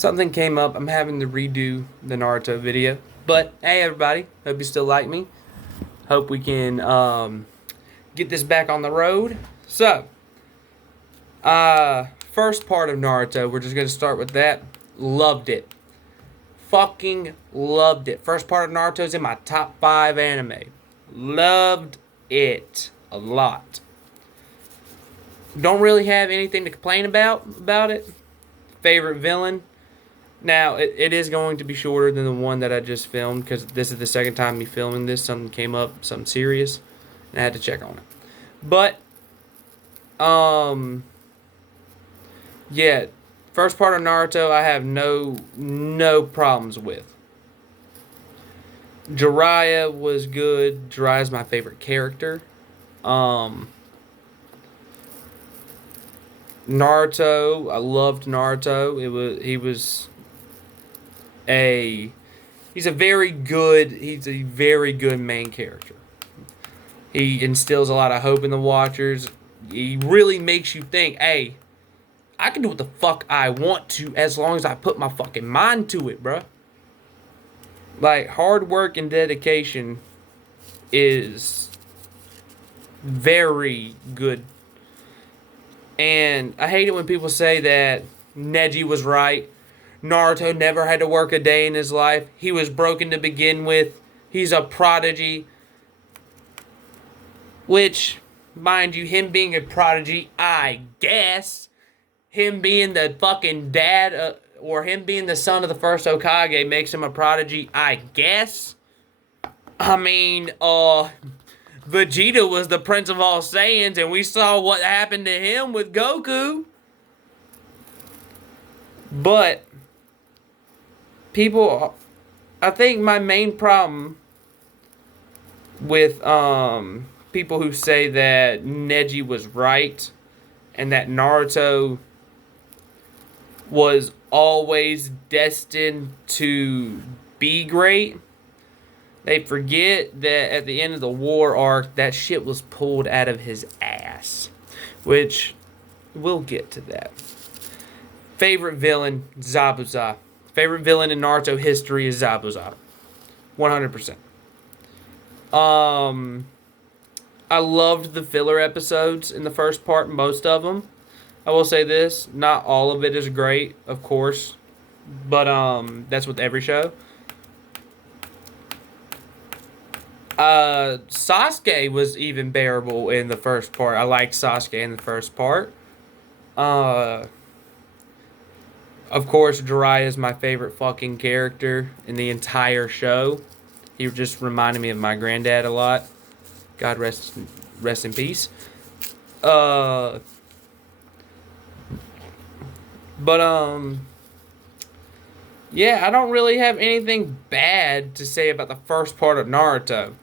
Something came up. I'm having to redo the Naruto video. But hey, everybody. Hope you still like me. Hope we can get this back on the road. So, first part of Naruto. We're just going to start with that. Loved it. Fucking loved it. First part of Naruto is in my top 5 anime. Loved it a lot. Don't really have anything to complain about it. Favorite villain. Now, it is going to be shorter than the one that I just filmed because this is the second time me filming this. Something came up, something serious, and I had to check on it. But, yeah, first part of Naruto I have no problems with. Jiraiya was good. Jiraiya's my favorite character. Naruto, I loved Naruto. He's a very good main character. He instills a lot of hope in the watchers. He really makes you think, hey, I can do what the fuck I want to as long as I put my fucking mind to it, bruh. Like, hard work and dedication is very good. And I hate it when people say that Neji was right. Naruto never had to work a day in his life. He was broken to begin with. He's a prodigy. Which, mind you, him being a prodigy, I guess. Him being the fucking dad, or him being the son of the first Hokage makes him a prodigy, I guess. I mean, Vegeta was the Prince of all Saiyans, and we saw what happened to him with Goku. But people, I think my main problem with people who say that Neji was right and that Naruto was always destined to be great, they forget that at the end of the war arc, that shit was pulled out of his ass. Which, we'll get to that. Favorite villain, Zabuza. Favorite villain in Naruto history is Zabuza. 100%. I loved the filler episodes in the first part, most of them. I will say this, not all of it is great, of course. But, that's with every show. Sasuke was even bearable in the first part. I liked Sasuke in the first part. Of course, Jiraiya is my favorite fucking character in the entire show. He just reminded me of my granddad a lot. God rest in peace. Yeah, I don't really have anything bad to say about the first part of Naruto.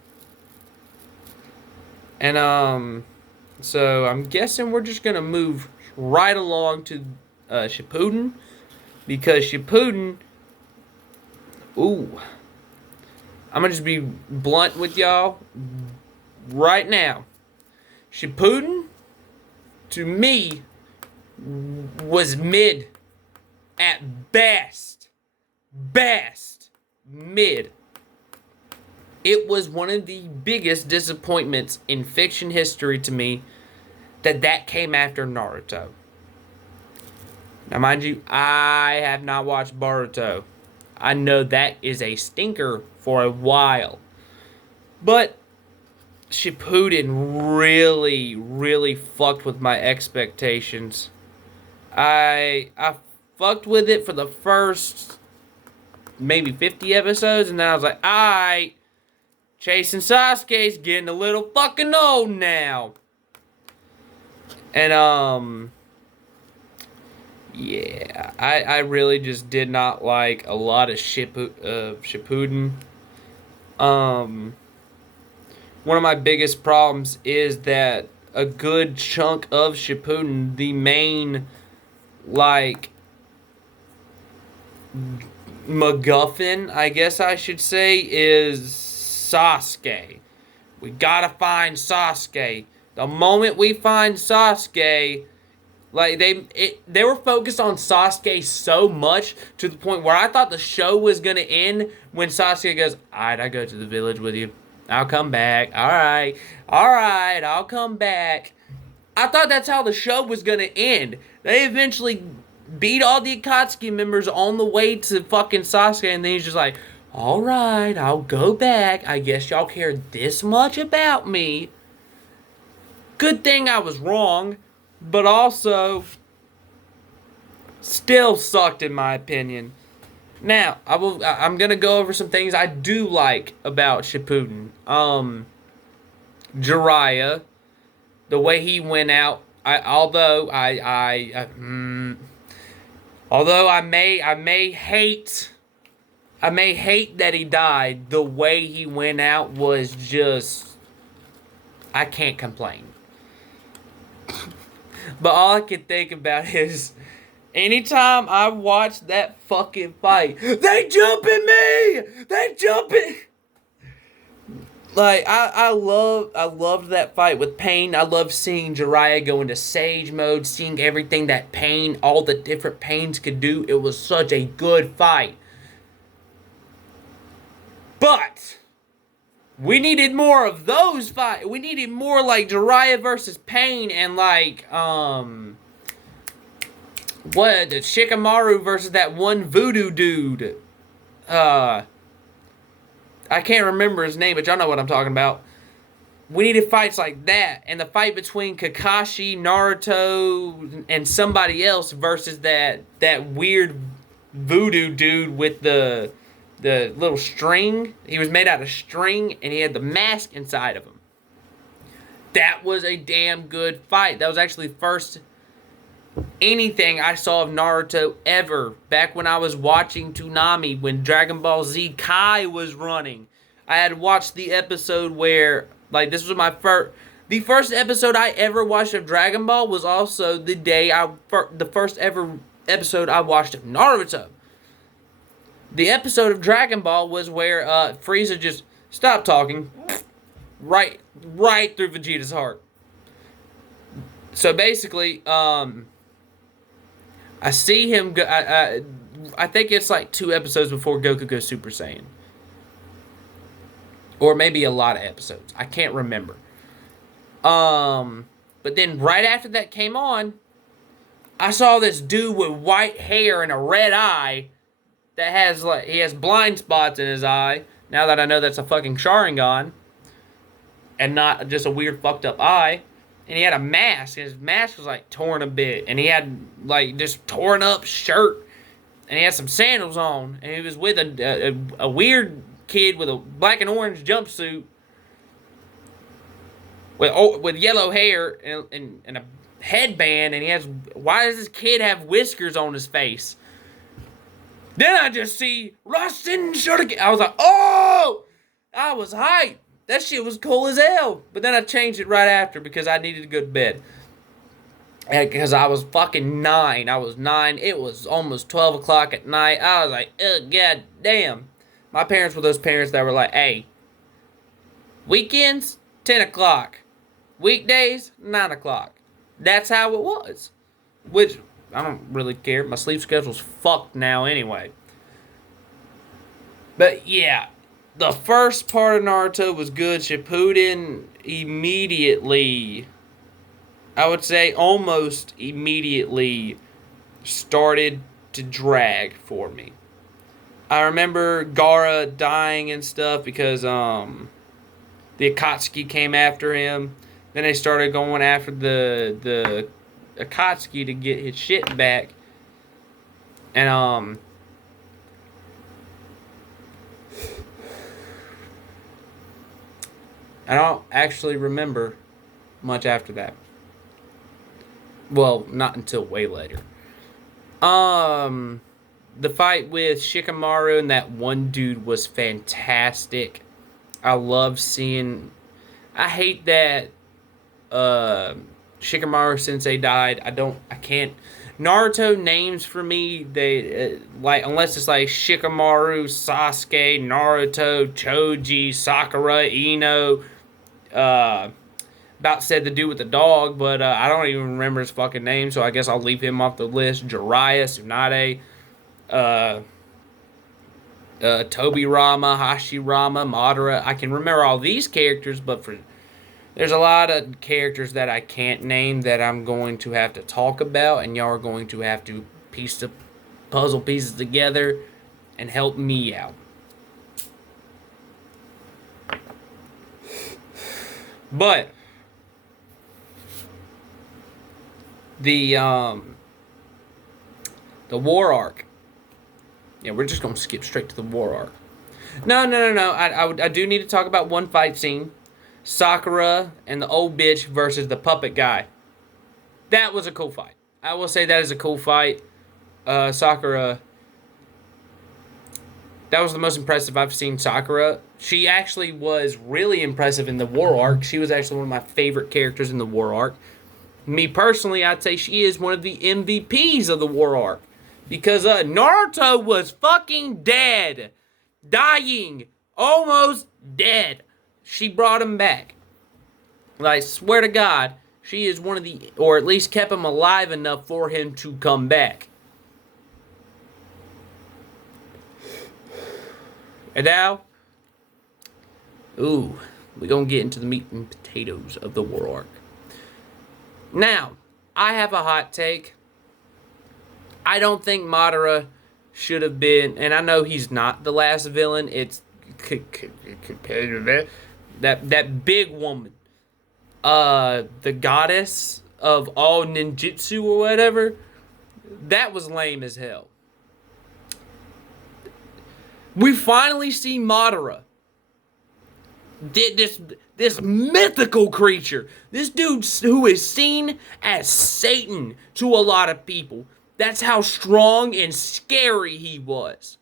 And, so I'm guessing we're just gonna move right along to, Shippuden. Because Shippuden, ooh, I'm gonna just be blunt with y'all right now. Shippuden, to me, was mid at best. Best mid. It was one of the biggest disappointments in fiction history to me that came after Naruto. Now, mind you, I have not watched Boruto. I know that is a stinker for a while. But Shippuden really fucked with my expectations. I fucked with it for the first maybe 50 episodes, and then I was like, alright, chasing Sasuke's getting a little fucking old now. And, yeah, I really just did not like a lot of Shippuden. One of my biggest problems is that a good chunk of Shippuden, the main, like, MacGuffin, I guess I should say, is Sasuke. We gotta find Sasuke. The moment we find Sasuke, Like they were focused on Sasuke so much to the point where I thought the show was gonna end when Sasuke goes, "Alright, I go to the village with you. I'll come back. All right, I'll come back." I thought that's how the show was gonna end. They eventually beat all the Akatsuki members on the way to fucking Sasuke, and then he's just like, "All right, I'll go back. I guess y'all care this much about me." Good thing I was wrong, but also still sucked in my opinion. Now, I'm gonna go over some things I do like about Shippuden. Jiraiya, the way he went out. Although I may hate that he died. The way he went out was just, I can't complain. But all I can think about is, anytime I watch that fucking fight, they jumping me! They jumping! Like, I loved that fight with Pain. I loved seeing Jiraiya go into Sage mode, seeing everything that Pain, all the different Pains could do. It was such a good fight. But we needed more of those fights. We needed more like Jiraiya versus Pain and like, the Shikamaru versus that one voodoo dude. I can't remember his name, but y'all know what I'm talking about. We needed fights like that. And the fight between Kakashi, Naruto, and somebody else versus that weird voodoo dude with the little string. He was made out of string, and he had the mask inside of him. That was a damn good fight. That was actually the first anything I saw of Naruto ever. Back when I was watching Toonami, when Dragon Ball Z Kai was running. I had watched the episode where, like, this was the first episode I ever watched of Dragon Ball was also the first ever episode I watched of Naruto. The episode of Dragon Ball was where Frieza just stopped talking, right through Vegeta's heart. So basically, I see him go. I think it's like 2 episodes before Goku goes Super Saiyan, or maybe a lot of episodes. I can't remember. But then right after that came on, I saw this dude with white hair and a red eye that he has blind spots in his eye. Now that I know that's a fucking Sharingan and not just a weird fucked up eye. And he had a mask. His mask was like torn a bit. And he had like just torn up shirt. And he had some sandals on. And he was with a weird kid with a black and orange jumpsuit. With yellow hair and a headband. And why does this kid have whiskers on his face? Then I just see Rasen Shuriken. I was like, oh! I was hyped. That shit was cool as hell. But then I changed it right after because I needed to go to bed. Because I was fucking 9. I was 9. It was almost 12 o'clock at night. I was like, ugh, god damn. My parents were those parents that were like, hey, weekends, 10 o'clock. Weekdays, 9 o'clock. That's how it was. Which, I don't really care. My sleep schedule's fucked now anyway. But yeah. The first part of Naruto was good. Shippuden immediately, I would say almost immediately, started to drag for me. I remember Gaara dying and stuff because the Akatsuki came after him. Then they started going after the Akatsuki to get his shit back. And I don't actually remember much after that. Well, not until way later. The fight with Shikamaru and that one dude was fantastic. I love seeing. I hate that Shikamaru Sensei died. I can't. Naruto names for me, they like, unless it's like Shikamaru, Sasuke, Naruto, Choji, Sakura, Ino, about said to do with the dog, but I don't even remember his fucking name, so I guess I'll leave him off the list. Jiraiya, Tsunade, uh, Tobirama, Hashirama, Madara. I can remember all these characters, but there's a lot of characters that I can't name that I'm going to have to talk about, and y'all are going to have to piece the puzzle pieces together and help me out. But the war arc. Yeah, we're just gonna skip straight to the war arc. No. I do need to talk about one fight scene. Sakura and the old bitch versus the puppet guy. That was a cool fight. I will say that is a cool fight. Sakura. That was the most impressive I've seen Sakura. She actually was really impressive in the war arc. She was actually one of my favorite characters in the war arc. Me personally, I'd say she is one of the MVPs of the war arc. Because Naruto was fucking dead. Dying. Almost dead. She brought him back. I swear to God, she is one of the, or at least kept him alive enough for him to come back. And now, we're going to get into the meat and potatoes of the war arc. Now, I have a hot take. I don't think Madara should have been, and I know he's not the last villain. It's that big woman, the goddess of all ninjutsu or whatever. That was lame as hell. We finally see Madara. This mythical creature. This dude who is seen as Satan to a lot of people. That's how strong and scary he was.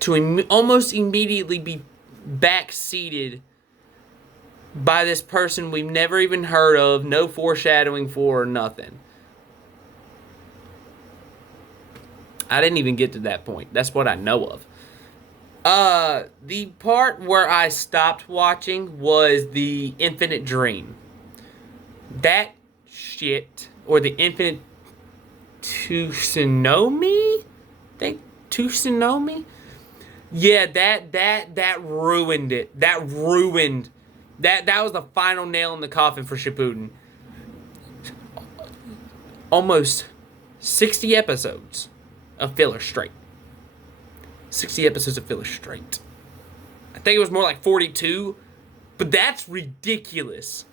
To almost immediately be backseated by this person we've never even heard of, no foreshadowing for or nothing. I didn't even get to that point. That's what I know of. The part where I stopped watching was the Infinite Dream. That shit, or the Infinite Tsunami? Tsunami? Yeah, that ruined it. That was the final nail in the coffin for Shippuden. Almost 60 episodes of filler straight. 60 episodes of filler straight. I think it was more like 42, but that's ridiculous.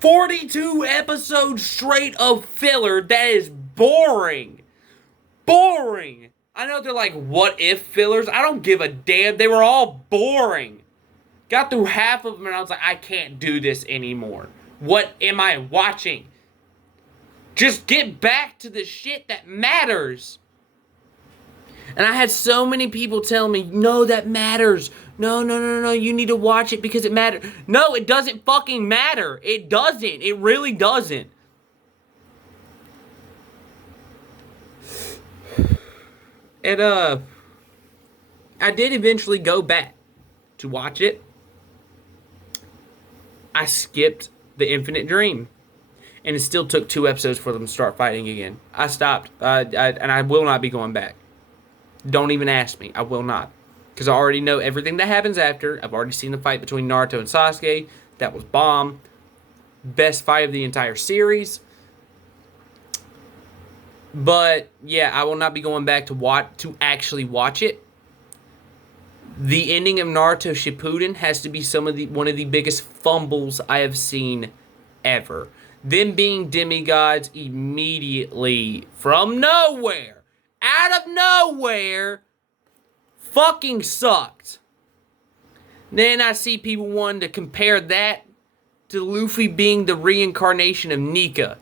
42 episodes straight of filler. That is boring. Boring. I know they're like what if fillers. I don't give a damn. They were all boring. Got through half of them and I was like, I can't do this anymore. What am I watching? Just get back to the shit that matters. And I had so many people tell me, no, that matters. No, you need to watch it because it matters. No, it doesn't fucking matter. It doesn't. It really doesn't. And, I did eventually go back to watch it. I skipped the Infinite Dream. And it still took 2 episodes for them to start fighting again. I stopped. And I will not be going back. Don't even ask me. I will not. Because I already know everything that happens after. I've already seen the fight between Naruto and Sasuke. That was bomb. Best fight of the entire series. But, yeah, I will not be going back to actually watch it. The ending of Naruto Shippuden has to be one of the biggest fumbles I have seen ever. Them being demigods immediately from nowhere. Out of nowhere, fucking sucked. Then I see people wanting to compare that to Luffy being the reincarnation of Nika.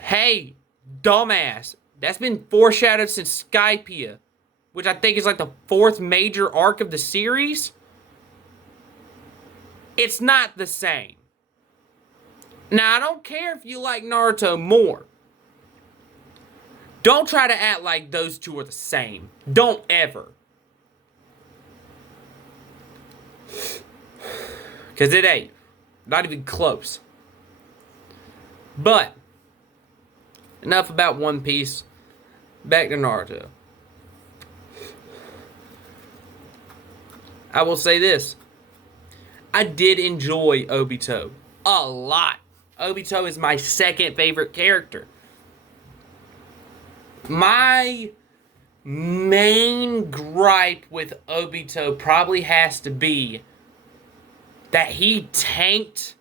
Hey, dumbass. That's been foreshadowed since Skypiea, which I think is like the 4th major arc of the series. It's not the same. Now, I don't care if you like Naruto more. Don't try to act like those two are the same. Don't ever. Because it ain't. Not even close. But enough about One Piece. Back to Naruto. I will say this. I did enjoy Obito a lot. Obito is my second favorite character. My main gripe with Obito probably has to be that he tanked,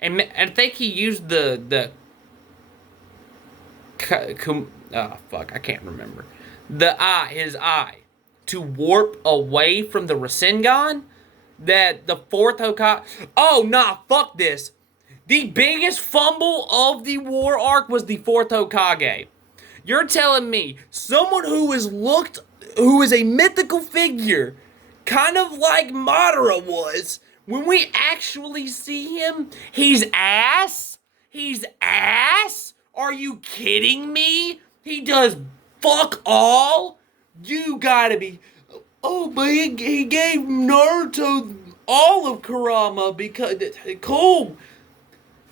and I think he used I can't remember. His eye, to warp away from the Rasengan, that the fourth Hokage... Oh, nah, fuck this. The biggest fumble of the war arc was the fourth Hokage. You're telling me someone who is a mythical figure, kind of like Madara was, when we actually see him, he's ass? He's ass? Are you kidding me? He does fuck all? You gotta be... Oh, but he gave Naruto all of Kurama because... Cool.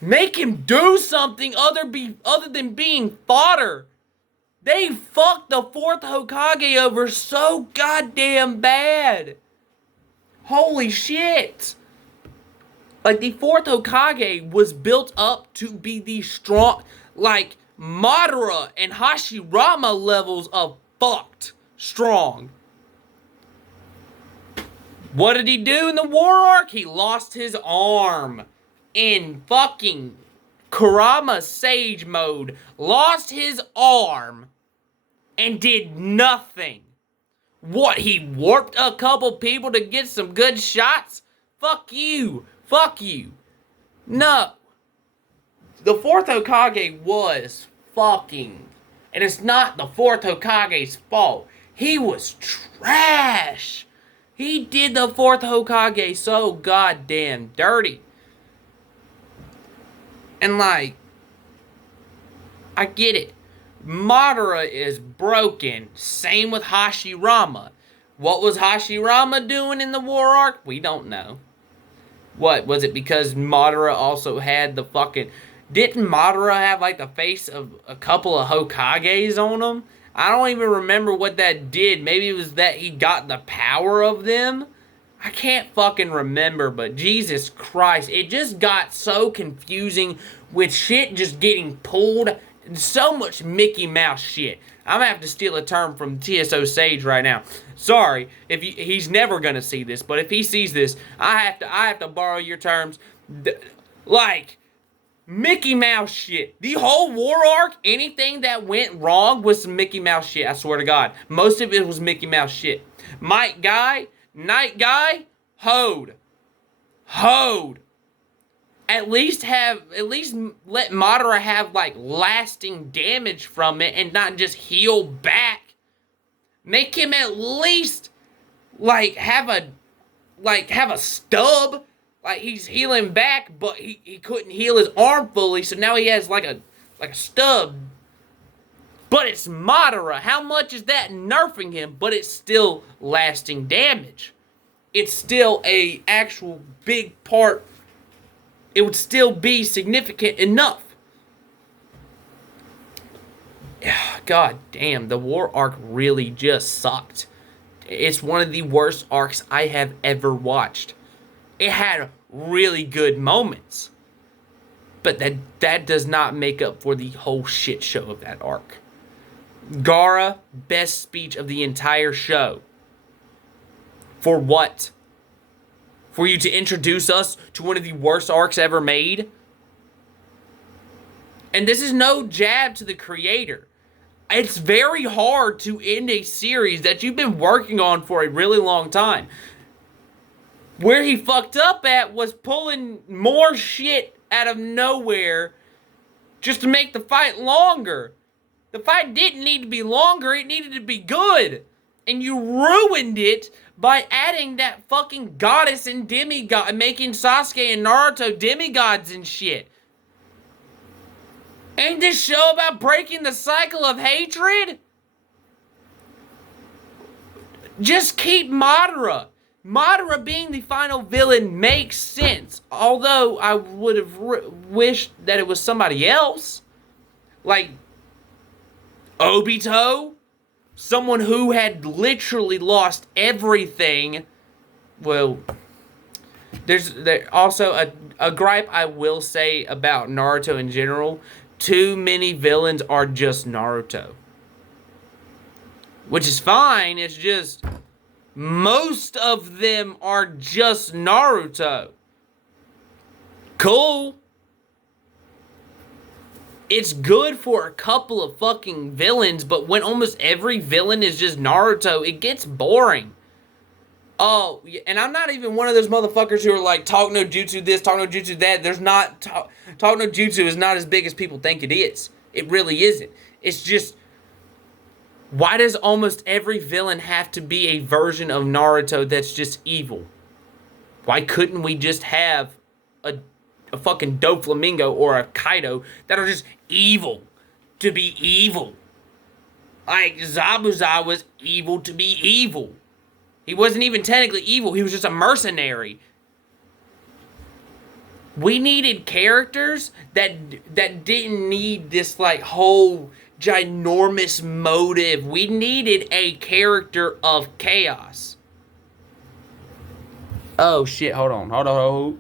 Make him do something other than being fodder. They fucked the fourth Hokage over so goddamn bad. Holy shit. Like, the fourth Hokage was built up to be the strong... Like, Madara and Hashirama levels of fucked strong. What did he do in the war arc? He lost his arm in fucking Kurama Sage mode. Lost his arm and did nothing. What, he warped a couple people to get some good shots? Fuck you. Fuck you. No. The fourth Hokage was fucking... And it's not the fourth Hokage's fault. He was trash. He did the fourth Hokage so goddamn dirty. And like... I get it. Madara is broken. Same with Hashirama. What was Hashirama doing in the war arc? We don't know. What, was it because Madara also had the fucking... Didn't Madara have like the face of a couple of Hokages on him? I don't even remember what that did. Maybe it was that he got the power of them? I can't fucking remember, but Jesus Christ. It just got so confusing with shit just getting pulled. So much Mickey Mouse shit. I'm gonna have to steal a term from TSO Sage right now. Sorry, if he's never gonna see this, but if he sees this, I have to borrow your terms. Like Mickey Mouse shit. The whole war arc, anything that went wrong was some Mickey Mouse shit. I swear to God, most of it was Mickey Mouse shit. Might Guy, Night Guy, hoed. At least let Madara have like lasting damage from it and not just heal back. Make him at least like have a stub. Like he's healing back, but he couldn't heal his arm fully, so now he has like a stub. But it's Madara. How much is that nerfing him? But it's still lasting damage. It's still a actual big part. It would still be significant enough. God damn, the war arc really just sucked. It's one of the worst arcs I have ever watched. It had really good moments. But that does not make up for the whole shit show of that arc. Gaara, best speech of the entire show. For what? For you to introduce us to one of the worst arcs ever made? And this is no jab to the creator. It's very hard to end a series that you've been working on for a really long time. Where he fucked up at was pulling more shit out of nowhere just to make the fight longer. The fight didn't need to be longer, it needed to be good. And you ruined it by adding that fucking goddess and demigod, making Sasuke and Naruto demigods and shit. Ain't this show about breaking the cycle of hatred? Just keep Madara. Madara being the final villain makes sense. Although I would have wished that it was somebody else. Like Obito. Someone who had literally lost everything. Well, there's also a gripe I will say about Naruto in general. Too many villains are just Naruto. Which is fine, it's just most of them are just Naruto. Cool. It's good for a couple of fucking villains, but when almost every villain is just Naruto, it gets boring. Oh, and I'm not even one of those motherfuckers who are like, talk no jutsu this, talk no jutsu that. There's not, talk no jutsu is not as big as people think it is. It really isn't. It's just, why does almost every villain have to be a version of Naruto that's just evil? Why couldn't we just have a fucking Doflamingo or a Kaido that are just evil to be evil? Like, Zabuza was evil to be evil. He wasn't even technically evil. He was just a mercenary. We needed characters that didn't need this, like, whole ginormous motive. We needed a character of chaos. Oh, shit. Hold on.